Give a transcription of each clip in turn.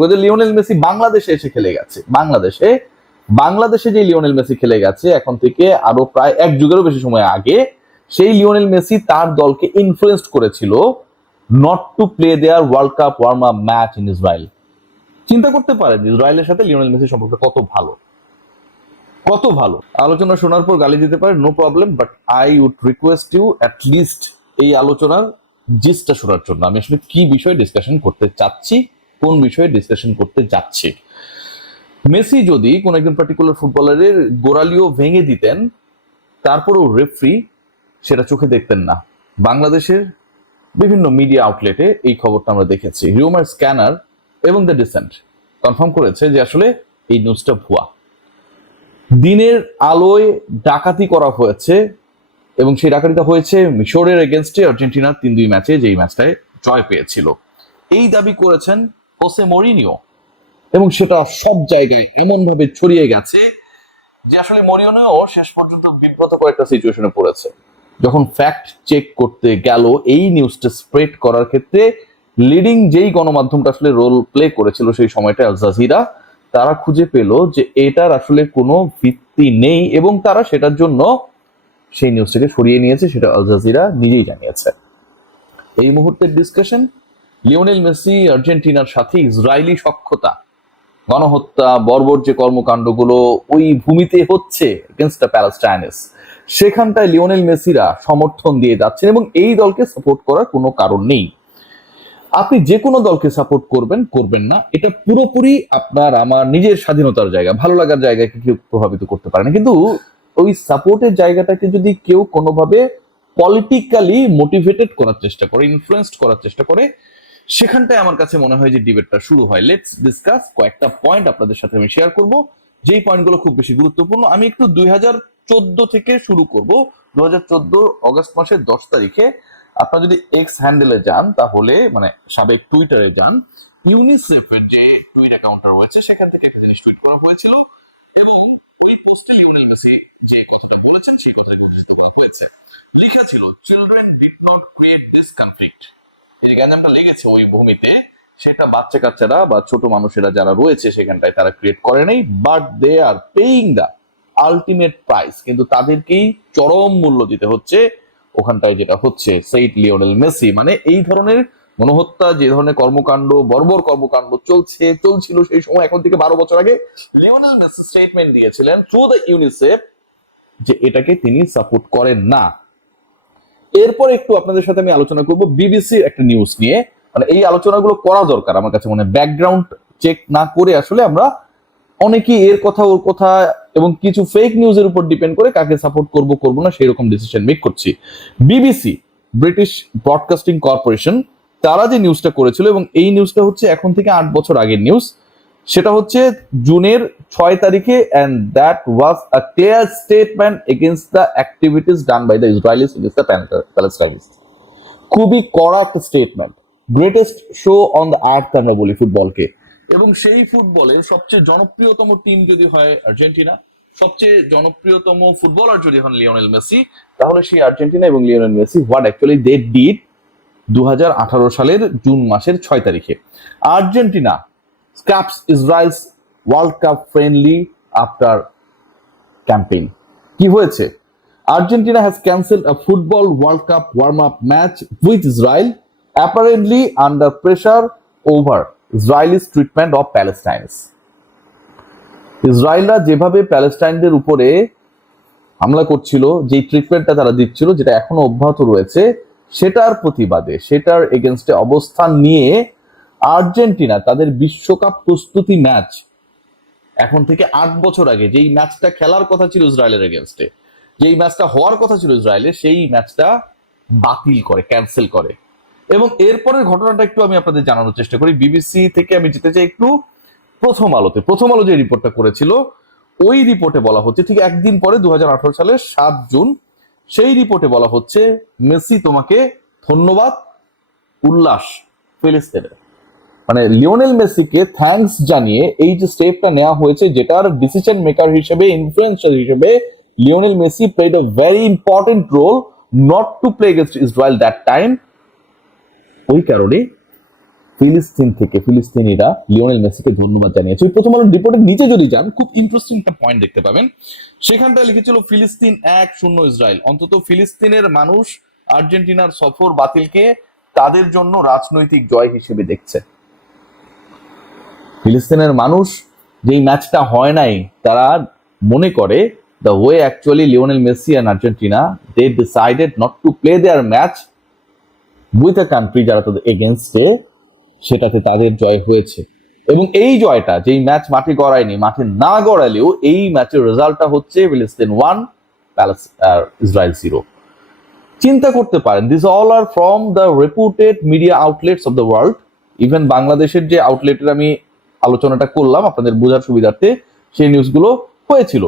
করে যে Lionel Messi বাংলাদেশে এসে খেলে গেছে। বাংলাদেশে যে লিওনেল মেসি খেলে গেছে এখন থেকে আরো প্রায় এক যুগেরও বেশি সময় আগে, সেই লিওনেল মেসি তার দলকে ইনফ্লুয়েন্স করেছিল not to play there world cup warm up match in Israel. চিন্তা করতে পারেন ইসরায়েলের সাথে লিওনেল মেসি সম্পর্ক কত ভালো। আলোচনা শোনার পর গালি দিতে পারে, no problem, but I would request you at least এই আলোচনার জিসটা শোনার জন্য। আমি আসলে কি বিষয়ে ডিসকাশন করতে চাচ্ছি, কোন বিষয়ে ডিসকাশন করতে যাচ্ছি। মেসি যদি কোন একজন পার্টিকুলার ফুটবলারের গোড়ালিও ভেঙে দিতেন, তারপরেও রেফারি সেটা চোখে দেখতেন না। বাংলাদেশের বিভিন্ন মিডিয়া আউটলেটে এই খবরটা আমরা দেখেছি। হিউমার স্ক্যানার এবং দ্য ডিসেন্ট কনফার্ম করেছে যে আসলে এই নিউজটা ভুয়া। দিনের আলোয় ডাকাতি করা হয়েছে এবং সেই ডাকাতিটা হয়েছে মিশরের এগেনস্টে আর্জেন্টিনার 3-2 ম্যাচে, যেই ম্যাচটায় জয় পেয়েছিল। এই দাবি করেছেন হোসে মরিনিও এবং সেটা সব জায়গায় এমন ভাবে ছড়িয়ে গেছে যে আসলে মরিনিও শেষ পর্যন্ত বিব্রতকর একটা সিচুয়েশনে পড়েছে। যখন ফ্যাক্ট চেক করতে গেল এই নিউজটা স্প্রেড করার ক্ষেত্রে, লিডিং যেই গণমাধ্যমটা আসলে রোল প্লে করেছিল সেই সময়টা আল জাজিরা, তারা খুঁজে পেল যে এটার আসলে কোনো ভিত্তি নেই এবং তারা সেটার জন্য সেই নিউজটাকে সরিয়ে নিয়েছে। সেটা আল জাজিরা নিজেই জানিয়েছে। এই মুহূর্তের ডিসকাশন, লিওনেল মেসি আর্জেন্টিনার সাথে ইসরায়েলি সখ্যতা, গণহত্যা, বর্বর যে কর্মকাণ্ডগুলো ওই ভূমিতে হচ্ছে এগেনস্ট দ্য প্যালেস্টাইনস, সেখানটায় লিওনেল মেসিরা সমর্থন দিয়ে যাচ্ছেন এবং এই দলকে সাপোর্ট করার কোনো কারণ নেই। আপনি যে কোনো দলকে সাপোর্ট করবেন না, এটা পুরোপুরি আপনার আমার নিজের স্বাধীনতার জায়গা, ভালো লাগার জায়গাকে কেউ প্রভাবিত করতে পারে না। কিন্তু ওই সাপোর্টের জায়গাটাকে যদি কেউ কোনোভাবে পলিটিক্যালি মোটিভেটেড করার চেষ্টা করে, ইনফ্লুয়েন্সড করার চেষ্টা করে, সেখানটায় আমার কাছে মনে হয় যে ডিবেটটা শুরু হয়। Let's discuss. কয়েকটা পয়েন্ট আপনাদের সাথে আমি শেয়ার করব, যেই পয়েন্টগুলো খুব বেশি গুরুত্বপূর্ণ। আমি একটু 2014 থেকে শুরু করব। 2014 অগস্ট মাসের 10 তারিখে আপনারা যদি এক্স হ্যান্ডেলে যান, তাহলে মানে সাবেক টুইটারে যান, ইউনিসেফের যে টুইট অ্যাকাউন্টটা রয়েছে সেখান থেকে একটা জিনিস টুইট করা হয়েছিল এবং ওই পোস্টে লিওনেল মেসি যে কথাটা বলেছেন সেই কথাটা হয়েছে, লেখা ছিল children did not create this conflict. এই গানটা লেগেছে ওই ভূমিতে, সেটা বাচ্চা কাচ্চারা বা ছোট মানুষেরা যারা রয়েছে সেখানটায় তারা ক্রিয়েট করে নাই, but they are paying the ultimate price. কিন্তু তাদেরকেই চরম মূল্য দিতে হচ্ছে ওখানটায় যেটা হচ্ছে। সেইট লিওনেল মেসি। মানে এই ধরনের গণহত্যা, যে ধরনের কর্মকাণ্ড, বর্বর কর্মকাণ্ড চলছিল সেই সময়, এখন থেকে 12 বছর আগে লিওনেল মেসি স্টেটমেন্ট দিয়েছিলেন থ্রু দ্য ইউনিসেফ যে এটাকে তিনি সাপোর্ট করেন না। এরপর একটু আপনাদের সাথে আমি আলোচনা করব বিবিসির একটা নিউজ নিয়ে। মানে এই আলোচনাগুলো করা দরকার আমার কাছে মনে হয়। ব্যাকগ্রাউন্ড চেক না করে আসলে আমরা অনেকেই এর কথা ওর কথা এবং কিছু ফেক নিউজের উপর ডিপেন্ড করে কাকে সাপোর্ট করব না সেই রকম ডিসিশন মেক করছি। বিবিসি, ব্রিটিশ ব্রডকাস্টিং কর্পোরেশন, তারা যে নিউজটা করেছিল এবং এই নিউজটা হচ্ছে এখন থেকে 8 বছর আগের নিউজ, সেটা হচ্ছে জুনের 6 তারিখে, and that was a clear statement against the activities done by the Israelis against the Palestinians. খুবই কড়া একটা statement. Greatest show on the earth আমরা বলি ফুটবলকে, এবং সেই ফুটবলের সবচেয়ে জনপ্রিয়তম টিম যদি হয় আর্জেন্টিনা, সবচেয়ে জনপ্রিয়তম ফুটবলার যদি হন লিওনেল মেসি, তাহলে সেই আর্জেন্টিনা এবং Lionel Messi what actually they did 2018 সালের জুন মাসের 6 তারিখে। Argentina scraps Israel's World Cup friendly after campaign. কি হয়েছে? Argentina has cancelled a football World Cup warm-up match with Israel, apparently under pressure over Israelis treatment of Palestinians. ইসরায়েলরা যেভাবে প্যালেস্টাইনদের উপরে হামলা করছিল, যে ট্রিটমেন্টটা তারা দিচ্ছিল, যেটা এখনো অব্যাহত রয়েছে, সেটার প্রতিবাদে, সেটার এগেনস্টে অবস্থান নিয়ে আর্জেন্টিনা তাদের বিশ্বকাপ প্রস্তুতি ম্যাচ এখন থেকে 8 বছর আগে যেই ম্যাচটা খেলার কথা ছিল ইসরায়েলের এগেনস্টে, যেই ম্যাচটা হওয়ার কথা ছিল ইসরায়েলের, সেই ম্যাচটা বাতিল করে, ক্যান্সেল করে। এবং এরপরের ঘটনাটা একটু আমি আপনাদের জানানোর চেষ্টা করি। বিবিসি থেকে আমি যেতে চাই একটু প্রথম আলোতে। প্রথম আলো যে রিপোর্টটা করেছিল, ওই রিপোর্টে বলা হচ্ছে ঠিক একদিন পরে 2018 সালের 7 জুন, সেই রিপোর্টে বলা হচ্ছে মেসি তোমাকে ধন্যবাদ, উল্লাস ফিলিস্তিনের। মানে লিওনেল মেসিকে থ্যাঙ্কস জানিয়ে এই যে স্টেপটা নেওয়া হয়েছে, যেটার ডিসিশন মেকার হিসেবে, ইনফ্লুয়েন্সার হিসেবে Lionel Messi played a very important role not to play against Israel that time. ওই কারণে ফিলিস্তিন থেকে ফিলিস্তিনিরা লিওনেল মেসিকে ধন্যবাদ জানিয়েছে। ওই প্রথম আলোর রিপোর্টের নিচে যদি যান, খুব ইন্টারেস্টিং একটা পয়েন্ট দেখতে পাবেন। সেখানটায় লিখেছিল ফিলিস্তিন 1-0 ইসরায়েল। অন্তত ফিলিস্তিনের মানুষ আর্জেন্টিনার সফর বাতিলকে তাদের জন্য রাজনৈতিক জয় হিসেবে দেখছে। ফিলিস্তিনের মানুষ যেই ম্যাচটা হয় নাই, তারা মনে করে the way actually Lionel Messi and Argentina they decided not to play their match with a country যারা তাদের এগেনস্টে, সেটাতে তাদের জয় হয়েছে। এবং এই জয়টা, যেই ম্যাচ মাঠে গড়ায়নি, মাঠে না গড়ালেও এই ম্যাচের রেজাল্টটা হচ্ছে ফিলিস্তিন 1 ইসরায়েল 0। চিন্তা করতে পারেন, this all are from the রেপুটেড media outlets of the world. Even বাংলাদেশের যে আউটলেটের আমি আলোচনাটা করলাম আপনাদের বোঝার সুবিধার্থে, সেই নিউজগুলো হয়েছিল।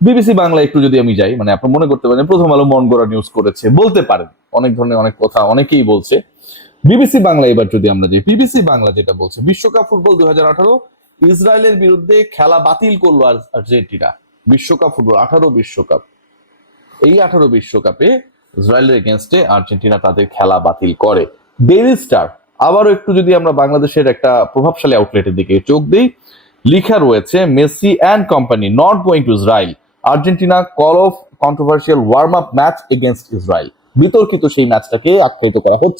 বিবিসি বাংলা একটু যদি আমি যাই, মানে আপনি মনে করতে পারেন প্রথম আলো মন গড়া নিউজ করেছে, বলতে পারেন অনেক ধরনের অনেক কথা অনেকেই বলছে। বিবিসি বাংলা এবার যদি আমরা যাই, বিবিসি বাংলা যেটা বলছে, বিশ্বকাপ ফুটবল 2018 ইসরায়েলের বিরুদ্ধে খেলা বাতিল করলো আর্জেন্টিনা। বিশ্বকাপ ফুটবল 18 বিশ্বকাপ, এই 18 বিশ্বকাপে ইসরায়েলের এগেনস্টে আর্জেন্টিনা তাদের খেলা বাতিল করে। ডেইলি স্টার, আবারও একটু যদি আমরা বাংলাদেশের একটা প্রভাবশালী আউটলেটের দিকে চোখ দিই, লিখা রয়েছে Messi and company not going to Israel, Argentina call of controversial warm up match against Israel. বিতর্কিত সেই ম্যাচটাকে আখ্যায়িত করা হচ্ছে।